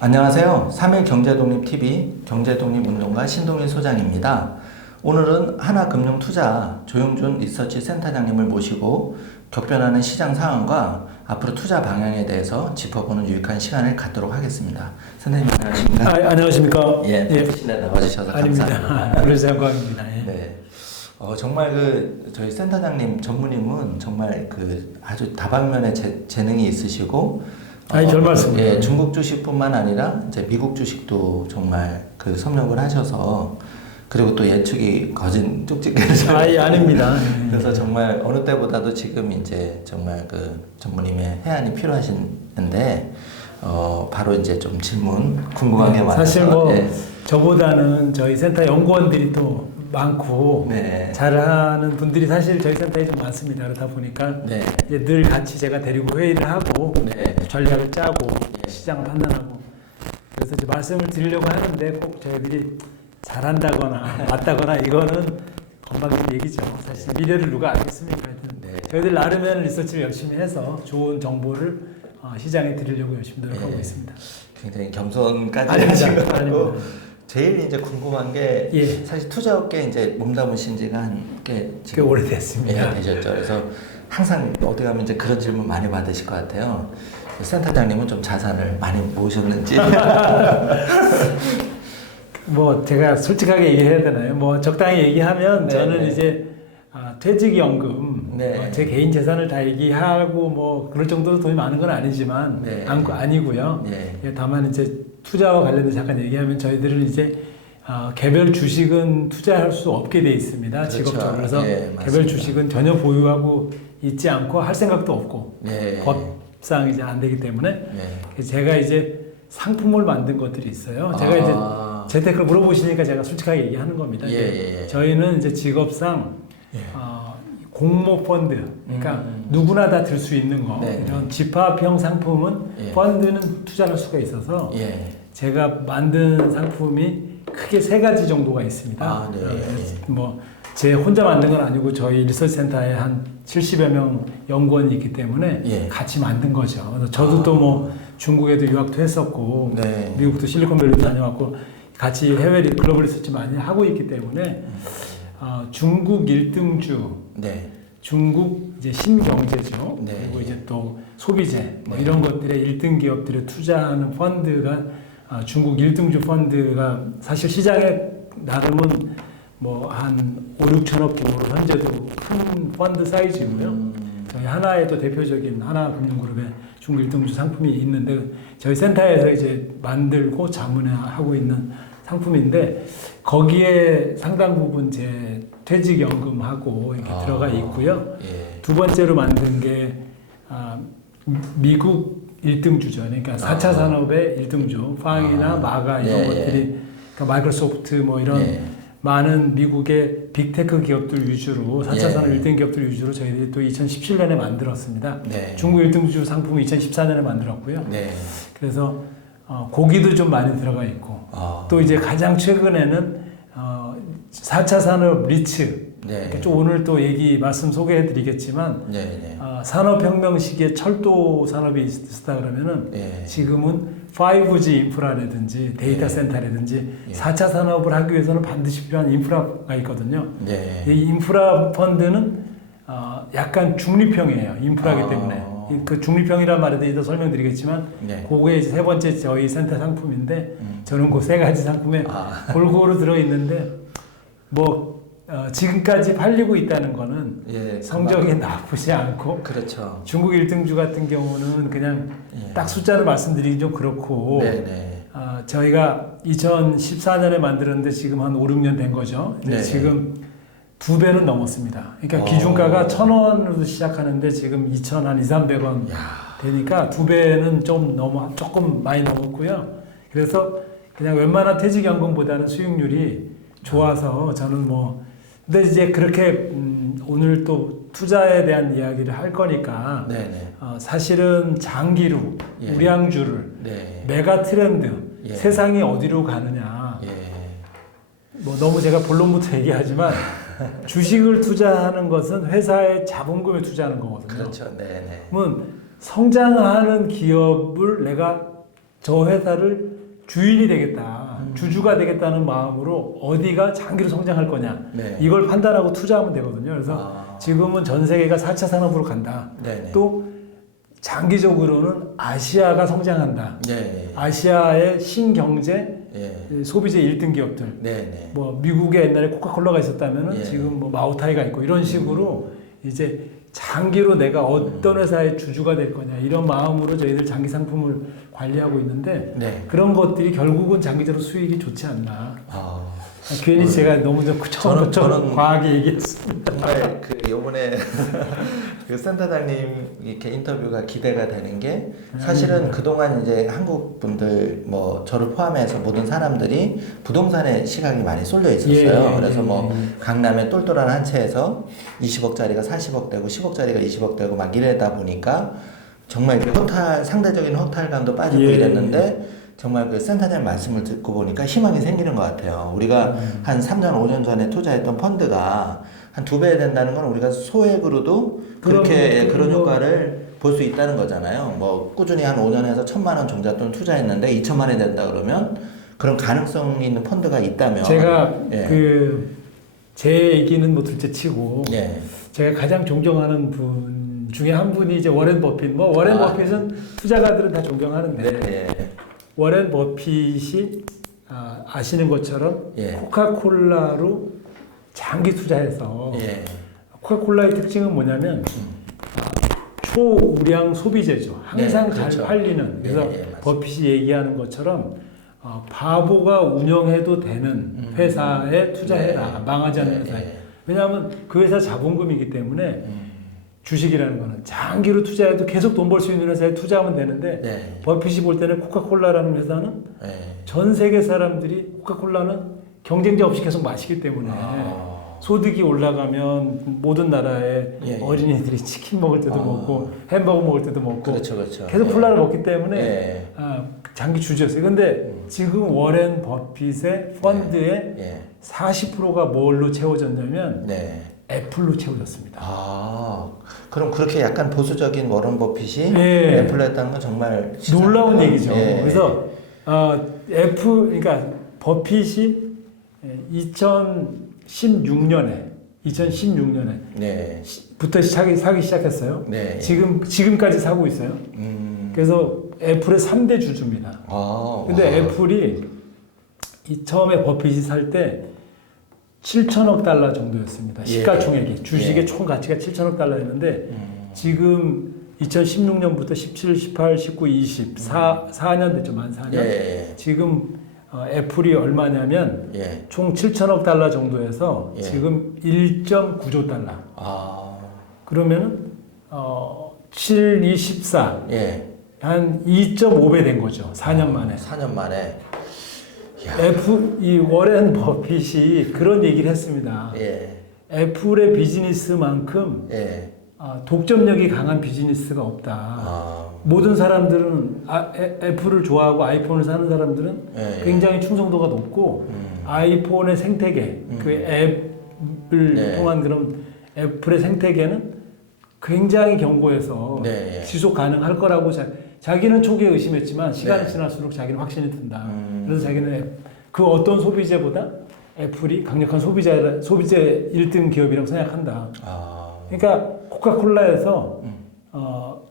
안녕하세요. 3일 경제독립TV 경제독립운동가 신동일 소장입니다. 오늘은 하나금융투자 조용준 리서치 센터장님을 모시고 격변하는 시장 상황과 앞으로 투자 방향에 대해서 짚어보는 유익한 시간을 갖도록 하겠습니다. 선생님 안녕하십니까? 안녕하십니까? 예, 시간에 나와주셔서 감사합니다. 아닙니다. 그래서 영광입니다. 예. 네. 정말 저희 센터장님 전무님은 정말 아주 다방면의 재능이 있으시고 별 말씀입니다. 예, 중국 주식뿐만 아니라 이제 미국 주식도 정말 섭렵을 하셔서 그리고 또 예측이 거진 쭉쭉해서 아닙니다. 그래서 정말 어느 때보다도 지금 이제 정말 전무님의 해안이 필요하신데 바로 이제 좀 질문 궁금한 게 많아서 사실 저보다는 저희 센터 연구원들이 또 많고 잘하는 분들이 사실 저희 센터에 좀 많습니다. 그러다 보니까 이제 늘 같이 제가 데리고 회의를 하고 전략을 짜고 시장을 판단하고 그래서 이제 말씀을 드리려고 하는데 꼭 저희들이 잘한다거나 맞다거나 이거는 건방진 얘기죠. 사실 미래를 누가 알겠습니까? 저희들 나름의 리서치를 열심히 해서 좋은 정보를 시장에 드리려고 열심히 노력하고 있습니다. 굉장히 겸손까지 하시고 제일 이제 궁금한 게 사실 투자업계에 이제 몸담으신 지가 꽤 오래됐습니다. 되셨죠. 그래서 항상 어디 가면 이제 그런 질문 많이 받으실 것 같아요. 센터장님은 좀 자산을 많이 모으셨는지. 제가 솔직하게 얘기해야 되나요? 적당히 얘기하면 저는 이제 퇴직연금, 제 개인 재산을 다 얘기하고 그럴 정도로 돈이 많은 건 아니지만 아니고요. 다만 이제 투자와 관련해서 잠깐 얘기하면 저희들은 이제 개별 주식은 투자할 수 없게 돼 있습니다. 그렇죠. 직업적으로. 그래서 개별 주식은 전혀 보유하고 있지 않고 할 생각도 없고 법상 이제 안 되기 때문에 제가 이제 상품을 만든 것들이 있어요. 제가 이제 재테크를 물어보시니까 제가 솔직하게 얘기하는 겁니다. 저희는 이제 직업상 공모 펀드, 그러니까 누구나 다 들 수 있는 거, 이런 집합형 상품은 펀드는 투자할 수가 있어서 제가 만든 상품이 크게 세 가지 정도가 있습니다. 제 혼자 만든 건 아니고 저희 리서치 센터에 한 70여 명 연구원이 있기 때문에 같이 만든 거죠. 그래서 저도 또 중국에도 유학도 했었고 미국도 실리콘밸리도 다녀왔고 같이 해외 글로벌 리서치 많이 하고 있기 때문에 중국 1등주, 중국 이제 신경제죠. 그리고 이제 또 소비재 이런 것들의 1등 기업들에 투자하는 펀드가 중국 1등주 펀드가 사실 시장에 나름은 한 5, 6천억 규모로 현재도 큰 펀드 사이즈고요. 저희 하나의 또 대표적인 하나금융그룹의 중국 1등주 상품이 있는데 저희 센터에서 이제 만들고 자문하고 있는 상품인데 거기에 상당 부분 제 퇴직연금하고 이렇게 들어가 있고요. 두 번째로 만든 게 미국 1등주죠. 그러니까 4차 산업의 1등주, 팡이나 마가 이런 것들이 그러니까 마이크로소프트 이런 많은 미국의 빅테크 기업들 위주로 4차 산업 1등 기업들 위주로 저희들이 또 2017년에 만들었습니다. 중국 1등주 상품을 2014년에 만들었고요. 그래서 고기도 좀 많이 들어가 있고 또 이제 가장 최근에는 4차 산업 리츠 좀 오늘 또 말씀 소개해 드리겠지만 산업혁명 시기에 철도 산업이 있었다 그러면은 지금은 5G 인프라라든지 데이터 센터라든지 4차 산업을 하기 위해서는 반드시 필요한 인프라가 있거든요. 이 인프라 펀드는 약간 중립형이에요. 인프라이기 때문에. 그 중립형이란 말에 대해서 설명드리겠지만 그게 이제 세 번째 저희 센터 상품인데 저는 그 세 가지 상품에 골고루 들어있는데 지금까지 팔리고 있다는 거는 성적이 나쁘지 않고 중국 1등주 같은 경우는 그냥 딱 숫자를 말씀드리기 좀 그렇고 저희가 2014년에 만들었는데 지금 한 5, 6년 된 거죠. 지금 2배는 넘었습니다. 그러니까 기준가가 1,000원으로 시작하는데 지금 2,000, 한 2,300원 되니까 2배는 조금 많이 넘었고요. 그래서 그냥 웬만한 퇴직연금보다는 수익률이 좋아서 저는 근데 이제 그렇게 오늘 또 투자에 대한 이야기를 할 거니까 사실은 장기로 우량주를 메가 트렌드 세상이 어디로 가느냐 너무 제가 본론부터 얘기하지만 주식을 투자하는 것은 회사의 자본금에 투자하는 거거든요. 그렇죠. 그러면 성장하는 기업을 내가 저 회사를 주인이 되겠다, 주주가 되겠다는 마음으로 어디가 장기로 성장할 거냐, 네. 이걸 판단하고 투자하면 되거든요. 그래서 지금은 전 세계가 4차 산업으로 간다. 네네. 또 장기적으로는 아시아가 성장한다. 네. 아시아의 신경제 네. 소비재 1등 기업들. 네네. 뭐 미국에 옛날에 코카콜라가 있었다면은 예. 지금 뭐 마오타이가 있고 이런 식으로 이제 장기로 내가 어떤 회사의 주주가 될 거냐 이런 마음으로 저희들 장기 상품을 관리하고 있는데 네. 그런 것들이 결국은 장기적으로 수익이 좋지 않나. 아. 괜히 제가 너무 좀 처음부터 과하게 얘기했습니다. 정말 그 요번에 그 센터장님 이렇게 인터뷰가 기대가 되는 게 사실은 그동안 이제 한국 분들 뭐 저를 포함해서 모든 사람들이 부동산에 시각이 많이 쏠려 있었어요. 그래서 뭐 강남의 똘똘한 한 채에서 20억짜리가 40억 되고 10억짜리가 20억 되고 막 이러다 보니까 정말 상대적인 허탈감도 빠지고 이랬는데 정말 그 센터장 말씀을 듣고 보니까 희망이 생기는 것 같아요. 우리가 한 3년, 5년 전에 투자했던 펀드가 한 2배 된다는 건 우리가 소액으로도 그렇게 그런 효과를 볼 수 있다는 거잖아요. 뭐 꾸준히 한 5년에서 1,000만 원 종잣돈 투자했는데 2천만 원이 된다 그러면 그런 가능성이 있는 펀드가 있다면 제가 제 얘기는 뭐 둘째치고 제가 가장 존경하는 분 중에 한 분이 이제 워렌 버핏. 뭐 워렌 버핏은 투자가들은 다 존경하는데 워렌 버핏이 아시는 것처럼 코카콜라로 장기 투자해서 코카콜라의 특징은 뭐냐면 초우량 소비재죠. 항상 잘 팔리는. 그래서 버핏이 얘기하는 것처럼 바보가 운영해도 되는 회사에 투자해라. 망하지 않는 회사에. 왜냐하면 그 회사 자본금이기 때문에 주식이라는 거는 장기로 투자해도 계속 돈 벌 수 있는 회사에 투자하면 되는데 버핏이 볼 때는 코카콜라라는 회사는 전 세계 사람들이 코카콜라는 경쟁자 없이 계속 마시기 때문에 소득이 올라가면 모든 나라의 어린이들이 치킨 먹을 때도 먹고 햄버거 먹을 때도 먹고 그렇죠. 계속 콜라를 먹기 때문에 장기 주주였어요. 근데 지금 워렌 버핏의 펀드의 40%가 뭘로 채워졌냐면 애플로 채워졌습니다. 그럼 그렇게 약간 보수적인 워런 버핏이 애플로 했다는 건 정말 놀라운 얘기죠. 그래서 그러니까 버핏이 2016년에 부터 사기 시작했어요. 지금까지 사고 있어요. 그래서 애플의 3대 주주입니다. 근데 애플이 처음에 버핏이 살 때 7천억 달러 정도였습니다. 시가총액이. 주식의 총 가치가 7천억 달러였는데 지금 2016년부터 17, 18, 19, 20, 4년 됐죠. 만 4년. 지금 애플이 얼마냐면 총 7천억 달러 정도에서 지금 1.9조 달러. 그러면 7, 2, 14. 한 2.5배 된 거죠. 4년 만에. 4년 만에. 이 워렌 버핏이 그런 얘기를 했습니다. 애플의 비즈니스만큼 독점력이 강한 비즈니스가 없다. 모든 사람들은 애플을 좋아하고 아이폰을 사는 사람들은 굉장히 충성도가 높고 아이폰의 생태계, 그 앱을 통한 그런 애플의 생태계는 굉장히 견고해서 지속 가능할 거라고 자기는 초기에 의심했지만 시간이 지날수록 자기는 확신이 든다. 그래서 자기는 그 어떤 소비재보다 애플이 강력한 소비재 1등 기업이라고 생각한다. 그러니까 코카콜라에서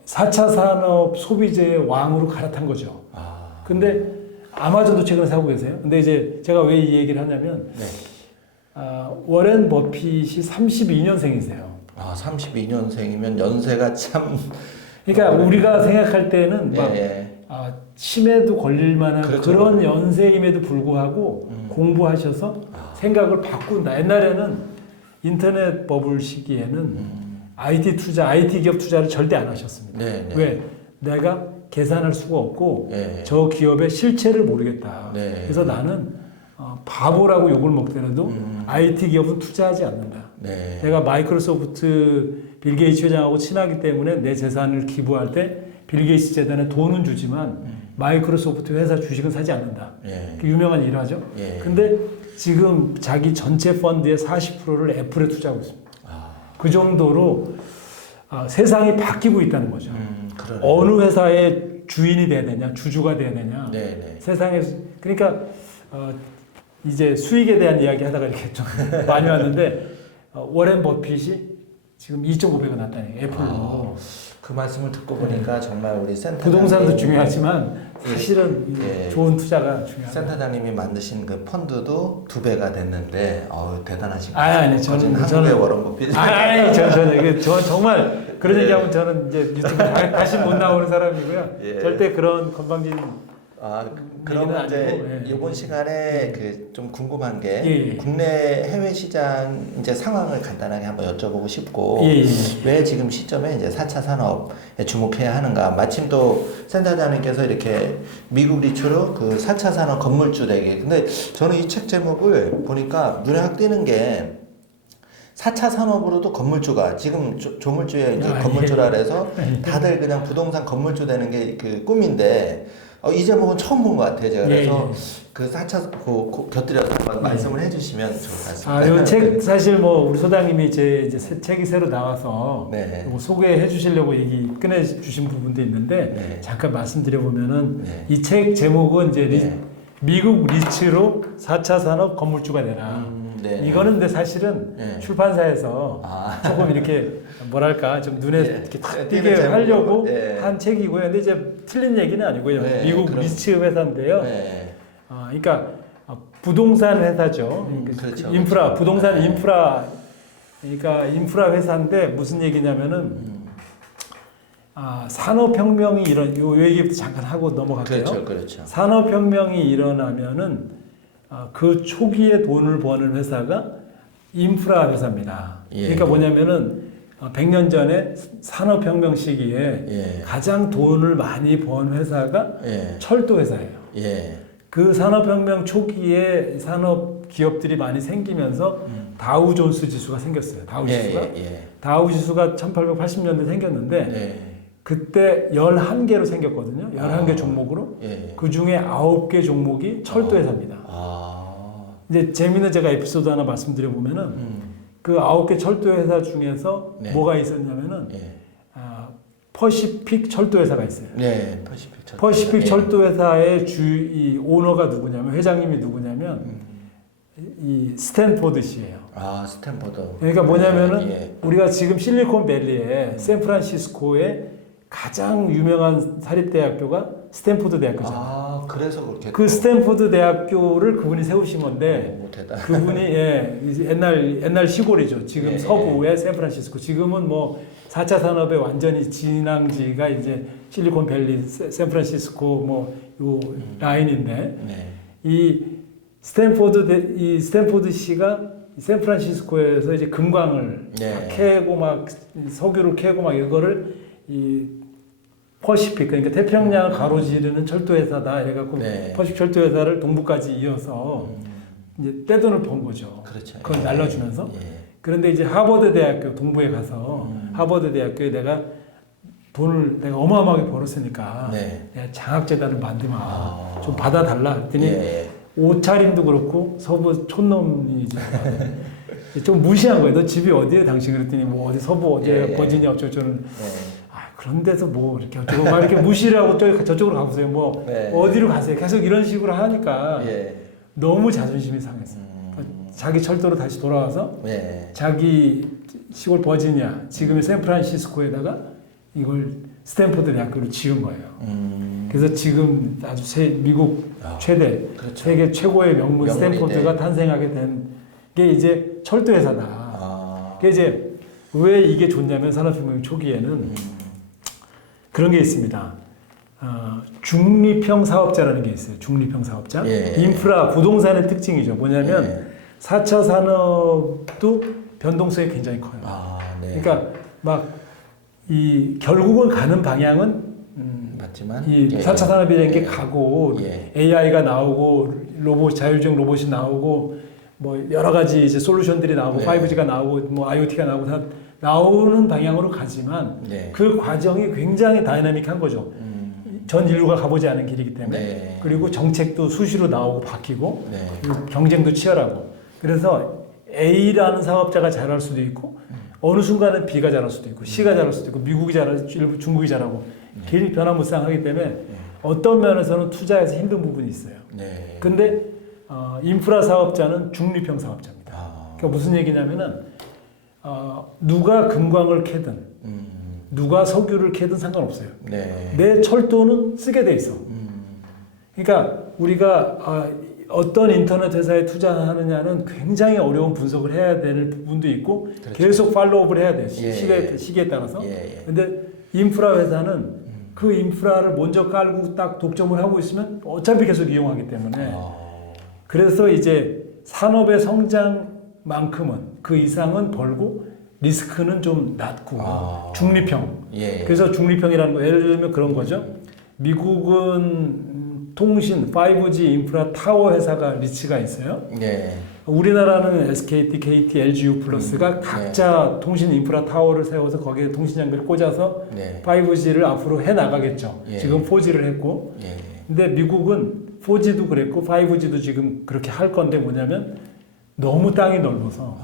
4차 산업 소비재의 왕으로 갈아탄 거죠. 근데 아마존도 최근에 사고 계세요. 근데 이제 제가 왜 이 얘기를 하냐면 워렌 버핏이 32년생이세요. 32년생이면 연세가 참. 그러니까 우리가 생각할 때는 막 치매도 걸릴 만한 그런 연세임에도 불구하고 공부하셔서 생각을 바꾼다. 옛날에는 인터넷 버블 시기에는 IT 기업 투자를 절대 안 하셨습니다. 왜? 내가 계산할 수가 없고 저 기업의 실체를 모르겠다. 그래서 나는 바보라고 욕을 먹더라도 IT 기업은 투자하지 않는다. 내가 마이크로소프트 빌 게이츠 회장하고 친하기 때문에 내 재산을 기부할 때 빌 게이츠 재단에 돈은 주지만 마이크로소프트 회사 주식은 사지 않는다. 유명한 일화죠. 근데 지금 자기 전체 펀드의 40%를 애플에 투자하고 있습니다. 그 정도로 세상이 바뀌고 있다는 거죠. 어느 회사의 주인이 돼야 되냐, 주주가 돼야 되냐. 네네. 세상에 그러니까 이제 수익에 대한 이야기 하다가 이렇게 좀 많이 왔는데 워렌 버핏이 지금 2.5배가 났다니 애플로. 그 말씀을 듣고 보니까 정말 우리 센터 부동산도 중요하지만 사실은 좋은 투자가 중요합니다. 센터장님이 만드신 그 펀드도 2배가 됐는데 대단하신 거예요. 아니 저는 한국의 워런 버핏. 아니 저 정말 그런 얘기하면 저는 이제 유튜브 다시 못 나오는 사람이고요. 절대 그런 건방진. 그러면 이제 이번 시간에 그 좀 궁금한 게 국내 해외 시장 이제 상황을 간단하게 한번 여쭤보고 싶고 왜 지금 시점에 이제 4차 산업에 주목해야 하는가. 마침 또 센터장님께서 이렇게 미국 리츠로 그 4차 산업 건물주 대기. 근데 저는 이 책 제목을 보니까 눈에 확 띄는 게 4차 산업으로도 건물주가 지금 조물주의 이제 건물주라 그래서 다들 그냥 부동산 건물주 되는 게 그 꿈인데 이 제목은 처음 본 것 같아요. 제가 그래서 그 4차 곁들여서 한번 말씀을 해주시면 좋을 것 같습니다. 이 책 사실 뭐 우리 소장님이 이제 책이 새로 나와서 소개해 주시려고 얘기 꺼내 주신 부분도 있는데 잠깐 말씀드려 보면은 이 책 제목은 이제 미국 리츠로 4차 산업 건물주가 되라. 이거는 근데 사실은 출판사에서 조금 이렇게 뭐랄까 좀 눈에 이렇게 탁 띄게 하려고 한 책이고요. 근데 이제 틀린 얘기는 아니고요. 미국 리츠 회사인데요. 그러니까 부동산 회사죠. 그렇죠. 인프라, 부동산 인프라, 그러니까 인프라 회사인데 무슨 얘기냐면은 산업혁명이 요 얘기부터 잠깐 하고 넘어갈게요. 그렇죠. 산업혁명이 일어나면은 그 초기에 돈을 버는 회사가 인프라 회사입니다. 그러니까 뭐냐면은 100년 전에 산업혁명 시기에 가장 돈을 많이 번 회사가 철도 회사예요. 그 산업혁명 초기에 산업 기업들이 많이 생기면서 다우존스 지수가 생겼어요. 다우 지수가 1880년대 생겼는데 그때 11개로 생겼거든요. 11개 종목으로. 그 중에 9개 종목이 철도 회사입니다. 이제 재미있는 제가 에피소드 하나 말씀드려 보면은 그 9개 철도 회사 중에서 뭐가 있었냐면은 퍼시픽 철도 회사가 있어요. 퍼시픽 철도 회사의 이 오너가 누구냐면 회장님이 누구냐면 이 스탠포드 씨예요. 스탠포드. 그러니까 뭐냐면은 우리가 지금 실리콘밸리에 샌프란시스코에 가장 유명한 사립대학교가 스탠포드 대학교잖아요. 그래서 그렇게. 그 스탠포드 대학교를 그분이 세우신 건데, 그분이 이제 옛날 시골이죠. 지금 서부의 샌프란시스코. 지금은 뭐 4차 산업의 완전히 진앙지가 이제 실리콘밸리, 샌프란시스코 뭐 요 라인인데, 이 스탠포드 씨가 샌프란시스코에서 이제 금광을 캐고 막 석유를 캐고 막 이거를 이 퍼시픽, 그러니까 태평양을 가로지르는 철도 회사다 이래갖고 퍼시픽 철도 회사를 동부까지 이어서 이제 떼돈을 번 거죠. 그걸 날려주면서. 그런데 이제 하버드 대학교 동부에 가서 하버드 대학교에 내가 어마어마하게 벌었으니까 내가 장학재단을 만들면 좀 받아달라 했더니 옷차림도 그렇고 서부 촌놈이 이제 좀 무시한 거예요. 너 집이 어디에 당신 그랬더니 뭐 어디 서부 어디에 버지니아 어쩌고저쩌고. 그런 데서 뭐 이렇게 어쩌고 막 이렇게 무시를 하고 저쪽으로 가보세요. 뭐 어디로 가세요. 계속 이런 식으로 하니까 너무 자존심이 상했어요. 자기 철도로 다시 돌아와서 자기 시골 버지니아 지금의 샌프란시스코에다가 이걸 스탠포드 대학교를 지은 거예요. 그래서 지금 아주 미국 최대 세계 최고의 명문 스탠포드가 탄생하게 된 게 이제 철도 회사다. 그게 이제 왜 이게 좋냐면 산업혁명 초기에는 그런 게 있습니다. 중립형 사업자라는 게 있어요. 중립형 사업자. 인프라, 부동산의 특징이죠. 뭐냐면 4차 산업도 변동성이 굉장히 커요. 그러니까 막 결국은 가는 방향은 맞지만 이 4차 산업이라는 게 가고 AI가 나오고 자율적 로봇이 나오고 뭐 여러 가지 이제 솔루션들이 나오고 5G가 나오고 뭐 IoT가 나오고 다 나오는 방향으로 가지만 그 과정이 굉장히 다이나믹한 거죠. 전 인류가 가보지 않은 길이기 때문에 그리고 정책도 수시로 나오고 바뀌고 그리고 경쟁도 치열하고 그래서 A라는 사업자가 잘할 수도 있고 어느 순간은 B가 잘할 수도 있고 C가 잘할 수도 있고 미국이 잘하고 중국이 잘하고 길이 변화무쌍하기 때문에 어떤 면에서는 투자에서 힘든 부분이 있어요. 네. 근데 인프라 사업자는 중립형 사업자입니다. 그러니까 무슨 얘기냐면은 누가 금광을 캐든 누가 석유를 캐든 상관없어요. 네. 내 철도는 쓰게 돼 있어. 그러니까 우리가 어떤 인터넷 회사에 투자하느냐는 굉장히 어려운 분석을 해야 될 부분도 있고 그렇죠. 계속 팔로우업을 해야 돼요. 예. 시기에 따라서. 예. 근데 인프라 회사는 그 인프라를 먼저 깔고 딱 독점을 하고 있으면 어차피 계속 이용하기 때문에 그래서 이제 산업의 성장만큼은 그 이상은 벌고 리스크는 좀 낮고 중립형. 예. 그래서 중립형이라는 거 예를 들면 그런 거죠. 미국은 통신 5G 인프라 타워 회사가 리츠가 있어요. 네. 우리나라는 SKT, KT, LG U+가 각자 통신 인프라 타워를 세워서 거기에 통신 장비를 꽂아서 5G를 앞으로 해 나가겠죠. 지금 4G를 했고. 근데 미국은 4G도 그랬고 5G도 지금 그렇게 할 건데 뭐냐면 너무 땅이 넓어서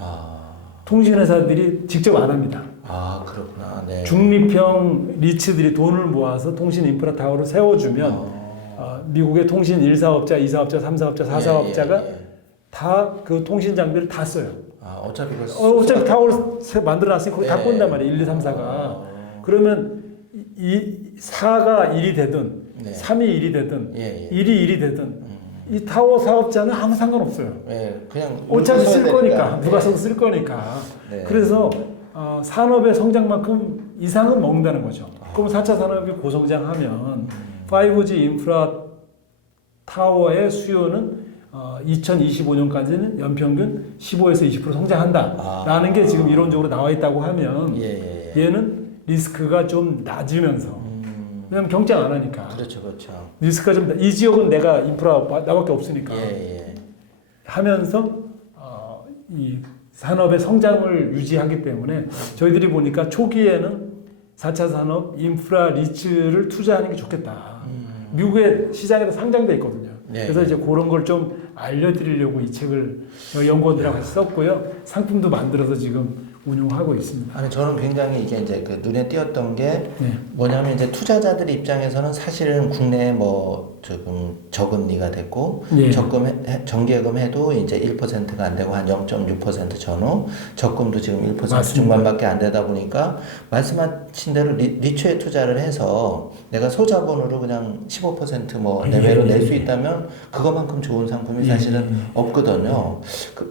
통신 회사들이 직접 안 합니다. 그렇구나. 네. 중립형 리츠들이 돈을 모아서 통신 인프라 타워를 세워주면 미국의 통신 1사업자, 2사업자, 3사업자, 4사업자가 다 그 통신 장비를 다 써요. 어차피 어차피 타워를 만들어놨으니 거기 다 꼰단 말이에요. 1, 2, 3, 4가. 그러면 4가 1이 되든 3이 1이 되든 1이 1이 되든 이 타워 사업자는 아무 상관없어요. 그냥 어차피 쓸 거니까. 누가 써도 쓸 거니까. 그래서 산업의 성장만큼 이상은 먹는다는 거죠. 그럼 4차 산업이 고성장하면 5G 인프라 타워의 수요는 2025년까지는 연평균 15에서 20% 성장한다라는 게 지금 이론적으로 나와 있다고 하면 얘는 리스크가 좀 낮으면서 왜냐면 경쟁 안 하니까 그렇죠. 리스크가 좀 이 지역은 내가 인프라 나밖에 없으니까 하면서 이 산업의 성장을 유지하기 때문에 저희들이 보니까 초기에는 4차 산업 인프라 리츠를 투자하는 게 좋겠다. 미국의 시장에도 상장돼 있거든요. 그래서 이제 그런 걸 좀 알려드리려고 이 책을 연구원들하고 같이 썼고요. 상품도 만들어서 지금 운용하고 있습니다. 아니 저는 굉장히 이게 이제 그 눈에 띄었던 게 뭐냐면 이제 투자자들 입장에서는 사실은 국내에 뭐 조금 저금리가 됐고 정기예금 해도 이제 1%가 안 되고 한 0.6% 전후 적금도 지금 1% 맞습니다. 중반밖에 안 되다 보니까 말씀하신 대로 리츠에 투자를 해서 내가 소자본으로 그냥 15% 내외로 낼 수 있다면 그것만큼 좋은 상품이 사실은 없거든요.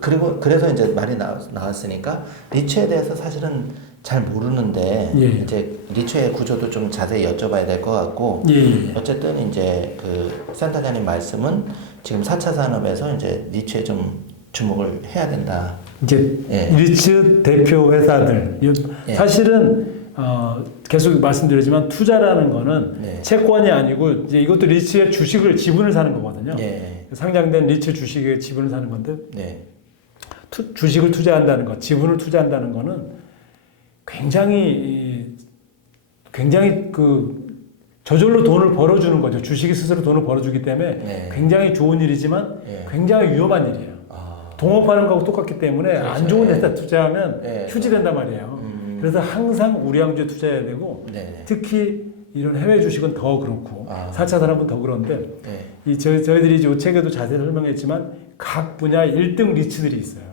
그리고 그래서 이제 말이 나왔으니까 리츠에 대해서 사실은 잘 모르는데 이제 리츠의 구조도 좀 자세히 여쭤봐야 될 것 같고 어쨌든 이제 그 센터장님 말씀은 지금 4차 산업에서 이제 리츠에 좀 주목을 해야 된다. 이제 리츠 대표 회사들 사실은 계속 말씀드리지만 투자라는 거는 채권이 아니고 이제 이것도 리츠의 주식을 지분을 사는 거거든요. 상장된 리츠 주식의 지분을 사는 건데 주식을 투자한다는 것, 지분을 투자한다는 거는 굉장히 그 저절로 돈을 벌어주는 거죠. 주식이 스스로 돈을 벌어주기 때문에 굉장히 좋은 일이지만 굉장히 위험한 일이에요. 동업하는 거하고 똑같기 때문에 안 좋은 데다 투자하면 휴지된단 말이에요. 그래서 항상 우량주에 투자해야 되고 특히 이런 해외 주식은 더 그렇고 4차 산업은 더 그런데 저희들이 이 책에도 자세히 설명했지만 각 분야 1등 리츠들이 있어요.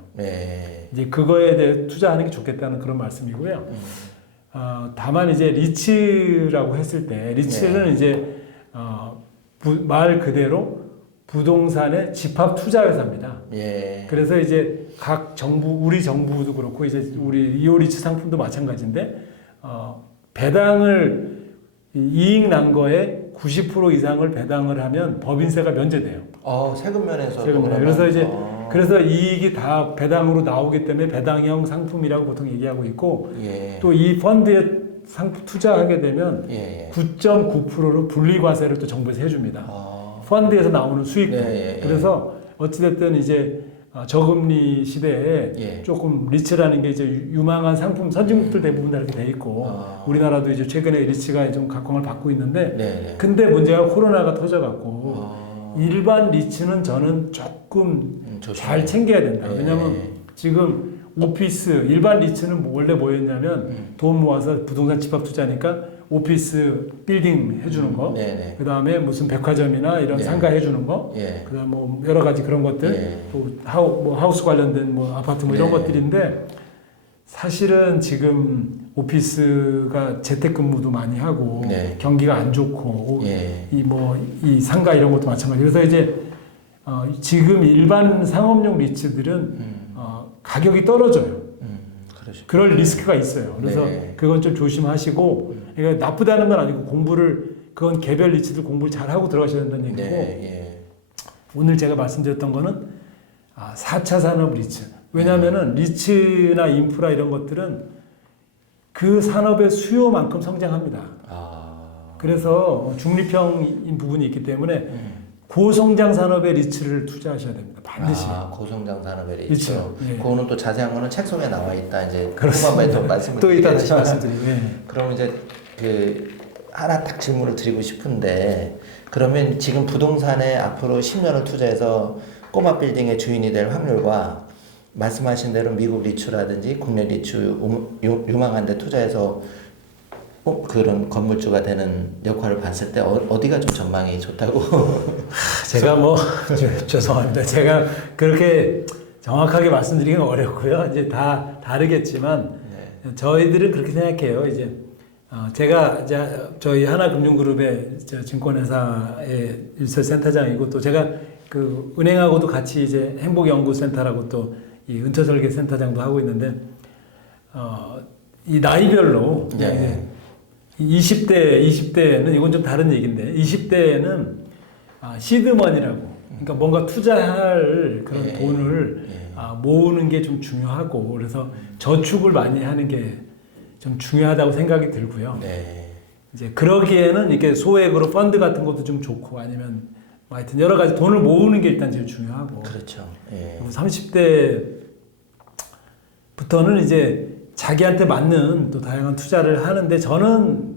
이제 그거에 대해 투자하는 게 좋겠다는 그런 말씀이고요. 다만 이제 리츠라고 했을 때 리츠는 이제 말 그대로 부동산의 집합 투자 회사입니다. 그래서 이제 각 정부, 우리 정부도 그렇고 이제 우리 이오 리츠 상품도 마찬가지인데 배당을 이익 난 거에 90% 이상을 배당을 하면 법인세가 면제돼요. 세금 면에서. 그래서 이제 그래서 이익이 다 배당으로 나오기 때문에 배당형 상품이라고 보통 얘기하고 있고 또 이 펀드에 투자하게 되면 9.9%로 분리과세를 또 정부에서 해줍니다. 펀드에서 나오는 수익도. 그래서 어찌됐든 이제 저금리 시대에 조금 리츠라는 게 이제 유망한 상품 선진국들 대부분 다 이렇게 돼 있고 우리나라도 이제 최근에 리츠가 좀 각광을 받고 있는데 근데 문제가 코로나가 터져갖고 일반 리츠는 저는 조금 잘 챙겨야 된다. 왜냐하면 지금 오피스 일반 리츠는 원래 뭐였냐면 돈 모아서 부동산 집합 투자니까 오피스 빌딩 해주는 거, 네네. 그 다음에 무슨 백화점이나 이런 예. 상가 해주는 거, 예. 그다음 뭐 여러 가지 그런 것들, 예. 또 하우스 관련된 뭐 아파트 뭐 이런 네. 것들인데 사실은 지금 오피스가 재택근무도 많이 하고 네. 경기가 안 좋고 예. 이 상가 이런 것도 마찬가지. 그래서 이제 지금 일반 상업용 리츠들은 가격이 떨어져요. 그러시구나. 그럴 리스크가 있어요. 그래서 네. 그건 좀 조심하시고, 그러니까 나쁘다는 건 아니고 그건 개별 리츠들 공부를 잘 하고 들어가셔야 된다는 얘기고, 네. 오늘 제가 말씀드렸던 거는 4차 산업 리츠. 왜냐하면은 리츠나 인프라 이런 것들은 그 산업의 수요만큼 성장합니다. 그래서 중립형인 부분이 있기 때문에 고성장 산업의 리츠를 투자하셔야 됩니다. 반드시. 고성장 산업의 리츠. 그렇죠. 예. 그거는 또 자세한 거는 책 속에 나와 있다. 이제 그렇습니다. 후반부에 또 말씀을 또 이따 다시 드리겠지만. 말씀드리고. 예. 그럼 이제 하나 딱 질문을 드리고 싶은데, 그러면 지금 부동산에 앞으로 10년을 투자해서 꼬마 빌딩의 주인이 될 확률과 말씀하신 대로 미국 리츠라든지 국내 리츠 유망한 데 투자해서 그런 건물주가 되는 역할을 봤을 때 어디가 좀 전망이 좋다고? 제가 죄송합니다. 제가 그렇게 정확하게 말씀드리기는 어렵고요. 이제 다 다르겠지만 저희들은 그렇게 생각해요. 이제 제가 저희 하나금융그룹의 증권회사의 일설센터장이고 또 제가 그 은행하고도 같이 이제 행복연구센터라고 또 이 은퇴설계센터장도 하고 있는데 이 나이별로 20대는 이건 좀 다른 얘기인데 20대에는 시드머니라고 그러니까 뭔가 투자할 그런 돈을 모으는 게 좀 중요하고 그래서 저축을 많이 하는 게 좀 중요하다고 생각이 들고요. 이제 그러기에는 이렇게 소액으로 펀드 같은 것도 좀 좋고 아니면 뭐 하여튼 여러 가지 돈을 모으는 게 일단 제일 중요하고. 그렇죠. 30대부터는 이제 자기한테 맞는 또 다양한 투자를 하는데 저는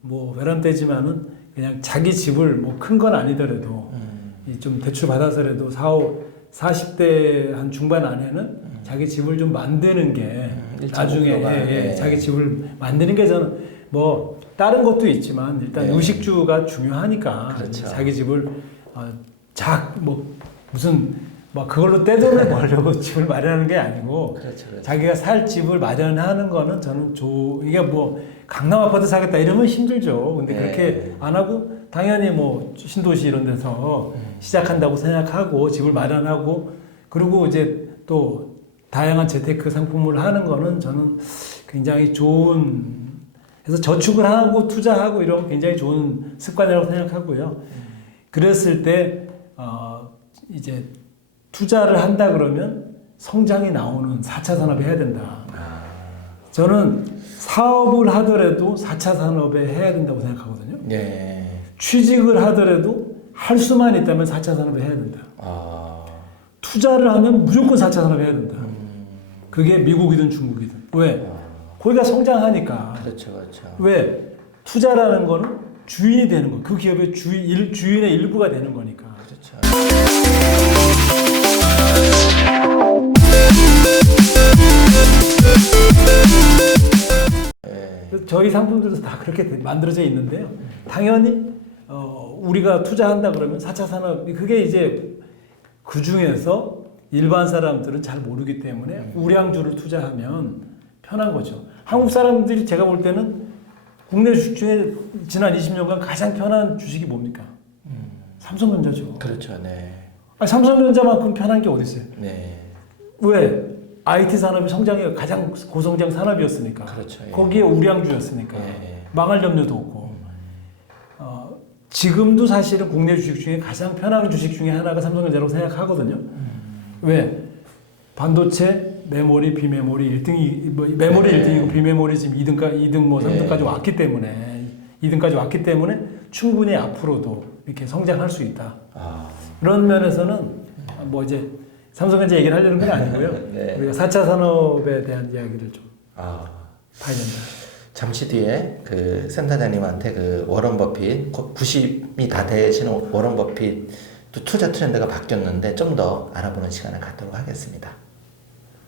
뭐 외람되지만은 그냥 자기 집을 뭐 큰 건 아니더라도 좀 대출 받아서라도 40대 한 중반 안에는 자기 집을 좀 만드는 게 나중에 자기 집을 만드는 게 저는 뭐 다른 것도 있지만 일단 의식주가 중요하니까 그렇죠. 자기 집을 무슨 막 그걸로 떼돈을 벌려고 집을 마련하는 게 아니고 그렇죠. 자기가 살 집을 마련하는 거는 저는 이게 뭐 강남 아파트 사겠다 이러면 힘들죠. 근데 그렇게 안 하고 당연히 뭐 신도시 이런 데서 시작한다고 생각하고 집을 마련하고 그리고 이제 또 다양한 재테크 상품을 하는 거는 저는 굉장히 그래서 저축을 하고 투자하고 이런 건 굉장히 좋은 습관이라고 생각하고요. 그랬을 때 이제 투자를 한다 그러면 성장이 나오는 4차 산업에 해야 된다. 저는 사업을 하더라도 4차 산업에 해야 된다고 생각하거든요. 취직을 하더라도 할 수만 있다면 4차 산업에 해야 된다. 투자를 하면 무조건 4차 산업에 해야 된다. 그게 미국이든 중국이든. 왜? 거기가 성장하니까. 그렇죠. 왜? 투자라는 거는 주인이 되는 거. 그 기업의 주인의 일부가 되는 거니까. 그렇죠. 저희 상품들도 다 그렇게 만들어져 있는데요. 당연히 우리가 투자한다 그러면 4차 산업 그게 이제 그 중에서 일반 사람들은 잘 모르기 때문에 우량주를 투자하면 편한 거죠. 한국 사람들이 제가 볼 때는 국내 주식 중에 지난 20년간 가장 편한 주식이 뭡니까? 삼성전자죠. 그렇죠. 삼성전자만큼 편한 게 어디 있어요? 왜? IT 산업이 성장이 가장 고성장 산업이었으니까. 그렇죠. 거기에 우량주였으니까. 망할 염려도 없고. 지금도 사실은 국내 주식 중에 가장 편한 주식 중에 하나가 삼성전자라고 생각하거든요. 왜? 반도체, 메모리, 비메모리 1등이 메모리 1등이고 비메모리 지금 2등 뭐 3등까지 왔기 때문에 2등까지 왔기 때문에 충분히 앞으로도 이렇게 성장할 수 있다. 그런 면에서는 뭐 이제 삼성전자 얘기를 하려는 건 아니고요. 우리가 4차 산업에 대한 이야기를 좀 봐야 된다. 잠시 뒤에 그 센터장님한테 그 워런 버핏 90이 다 되시는 워런 버핏 또 투자 트렌드가 바뀌었는데 좀 더 알아보는 시간을 갖도록 하겠습니다.